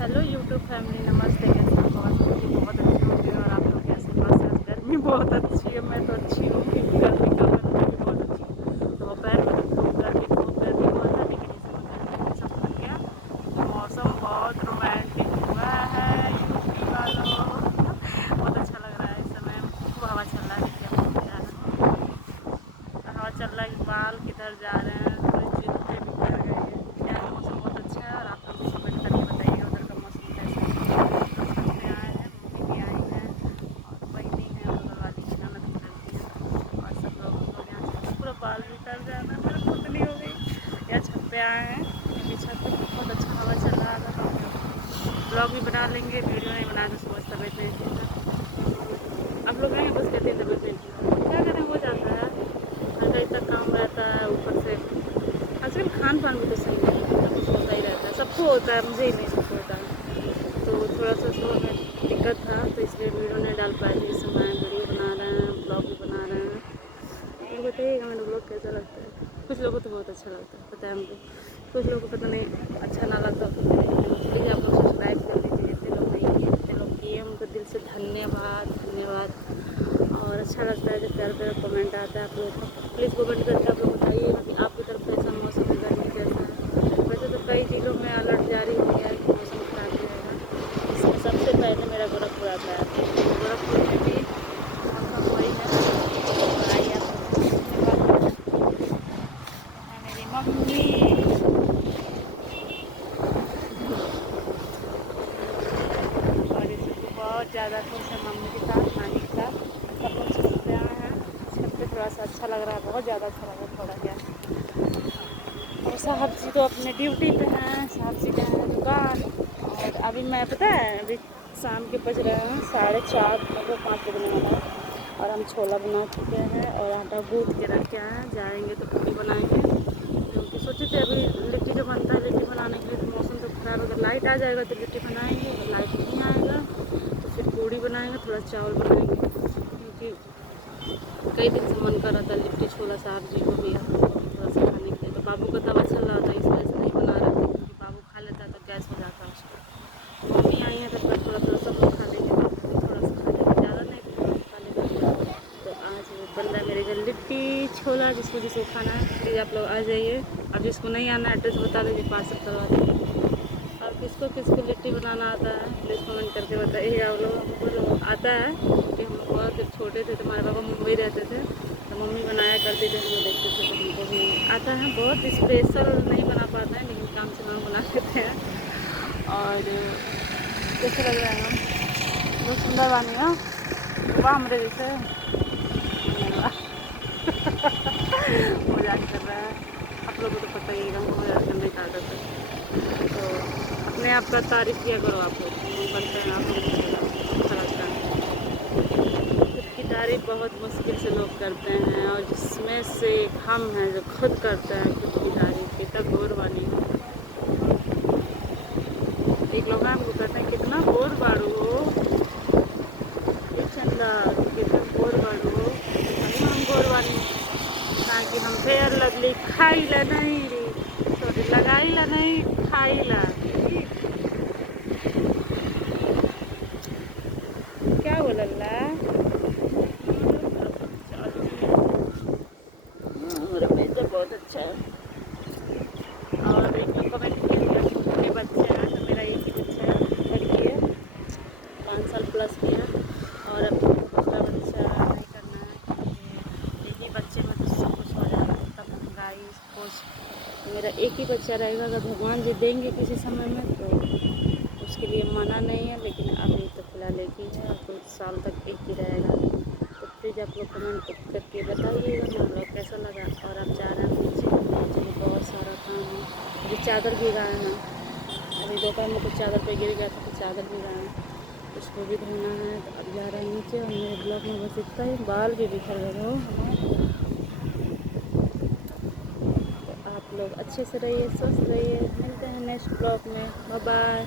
Hello YouTube family, नमस्ते। कैसे हो? बहुत अच्छे होंगे। और आप लोग कैसे? बस आज गर्मी बहुत अच्छी है। मैं तो अच्छी हूँ क्योंकि गर्मी का मतलब भी बहुत अच्छी है। दोपहर में तो खूब गर्मी हुआ था, लेकिन इस समय गर्मी सब खत्म गया। मौसम बहुत रोमांटिक हुआ है यूपी वालों। बहुत अच्छा लग रहा है। इस समय खूब हवा चल रहा है। देखिए आप लोग हवा चल रहा है। बाल किधर जा रहे हैं, थोड़े चिंते भी कर गए हैं। क्या मौसम बहुत अच्छा है। और आप लोग भी कमेंट करके बताइए उधर का मौसम कैसा है। सब छत पे आए हैं, मम्मी भी आई हैं और बहनी हैं, बगल वाली की ननद की लड़की है। और सब लोग हम लोग यहाँ छत पूरा बाल भी कर जाना, मेरा पुतली हो गई। यहाँ छत पे आए हैं क्योंकि छत पे बहुत अच्छा हवा चल रहा था। ब्लॉग भी बना लेंगे, वीडियो नहीं बनाए तो सुबह तबीयत नहीं थी तो आप लोग आएंगे बस कहते हैं तबीयत नहीं थी, क्या करें, हो जाता है। घर का इतना काम रहता है, ऊपर से आजकल खान पान भी तो सही नहीं है, कुछ होता ही रहता है। सबको होता है, मुझे ही नहीं सबको होता है। तो थोड़ा सा सुबह में दिक्कत था तो इसलिए वीडियो नहीं डाल पाए थे। इस समय वीडियो बना रहे हैं, ब्लॉग भी बना रहे हैं। आप लोग बताइएगा मेरा ब्लॉग कैसा लगता है। कुछ लोगों को तो बहुत अच्छा लगता है, पता है हमको। कुछ लोगों को पता नहीं अच्छा ना लगता तो प्लीज़ आप लोग सब्सक्राइब कर दीजिए। जितने लोग नहीं किए, जितने लोग किए उनको दिल से धन्यवाद धन्यवाद। और अच्छा लगता है जब प्यार प्यार कमेंट आता है आप लोग का। प्लीज़ कमेंट करके आप लोग बताइएगा कि आपकी तरफ कैसा मौसम है, गर्मी कैसा है। वैसे तो कई जिलों में अलर्ट जारी हो गया है कि मौसम खराब रहेगा। इसमें सबसे पहले मेरा गोरखपुर आता है। गोरखपुर में भी मौसम वही है। और आइए आप लोग देखने वाले है मेरी मम्मी। और इस वक्त बहुत ज़्यादा खुश है मम्मी के साथ, नानी के साथ। सब लोग छत पे आए हैं। छत पे थोड़ा सा अच्छा लग रहा है, बहुत ज़्यादा अच्छा लग रहा है। थोड़ा क्या, और साहब जी तो अपने ड्यूटी पे हैं, साहब जी गए हैं दुकान। और अभी मैं, पता है, अभी शाम के बज रहे हैं 4:30, मतलब 5 बजने वाला है। और हम छोला बना चुके हैं और आटा गूँथ के रख के आए हैं। जाएंगे तो पूरी बनाएंगे क्योंकि सोचे थे अभी लिट्टी जो बनता है, लिट्टी बनाने के लिए तो मौसम तो ख़राब है। अगर लाइट आ जाएगा तो लिट्टी बनाएंगे, अगर लाइट नहीं आएगा तो फिर पूड़ी बनाएंगे, थोड़ा चावल बनाएंगे। क्योंकि कई दिन से मन कर रहा था लिट्टी छोला साहब जी को भी थोड़ा सा खाने के लिए। तो बाबू का दवा चल रहा था, इस वजह से नहीं बना रहे थे क्योंकि बाबू खा लेता है तो गैस हो जाता है उसको। मम्मी आई हैं तो फिर थोड़ा थोड़ा सब लोग खा लेंगे, थोड़ा सा खा लेंगे, ज़्यादा नहीं, थोड़ा सा खा लेंगे। तो आज बन रहा है मेरे घर लिट्टी छोला। जिसको खाना है प्लीज़ आप लोग आ जाइए। अब जिसको नहीं आना एड्रेस बता दीजिए, पार्सल करवा देंगे। और किसको किसको लिट्टी बनाना आता है प्लीज़ कमेंट करके बताइए। आप लोग, हमको जो आता है क्योंकि हम लोग बहुत जब छोटे थे तो हमारे पापा मुंबई रहते थे तो मम्मी बनाया करती थी, हम लोग देखते थे तो हमको भी आता है। बहुत स्पेशल नहीं बना पाते हैं लेकिन काम से काम बना लेते हैं। और कैसे लग रहा है हम बहुत सुंदर बानी हो, वाह हमारे जैसे। मजाक कर रहा है। आप लोगों को तो पता ही है हमको मजाक करने का आदत है। तो अपने आप का तारीफ़ किया करो आप लोग, बनते हैं आप लोग, अच्छा लगता है। खुद की तारीफ़ बहुत मुश्किल से लोग करते हैं और जिसमें से हम हैं जो खुद करते हैं खुद की तारीफ़, कितना गोर वाली हो। एक लोग हमको कहते हैं कितना गोर बाड़ू हो, ये चंदा कितना गोर बाड़ू हो। अभी हम गोर वाली ताकि हम फेयर लवली खाइला नहीं, सॉरी लगाइला नहीं, खाइला। क्या बोला ला? मेरा बेटा बहुत अच्छा है। और एक लोग कमेंट किया कितने बच्चे हैं, तो मेरा एक ही बच्चा है, लड़की है, 5 साल प्लस की है। और अब दूसरा बच्चा नहीं करना है क्योंकि एक ही बच्चे में तो सब कुछ हो जाएगा, इतना महंगाई कुछ। तो मेरा एक ही बच्चा रहेगा। अगर भगवान जी देंगे किसी समय में तो उसके लिए मना नहीं है, लेकिन अभी तो फिलहाल एक ही है और कुछ साल तक एक ही रहेगा। तो प्लीज़ आप लोग कमेंट करके बताइएगा मेरा ब्लॉग कैसा लगा। और आप जा रहे हैं नीचे, नीचे में बहुत सारा काम है। अभी चादर भिगाए हैं, अभी दोपहर में कुछ चादर पे गिर गया था तो चादर भिगाए हैं, उसको भी धोना है। तो अब जा रहे हैं नीचे। और मेरे ब्लॉग में बस इतना ही। बाल भी बिखर गए हो हमारे। तो आप लोग अच्छे से रहिए, स्वस्थ रहिए। मिलते हैं नेक्स्ट ब्लॉग में। Bye bye.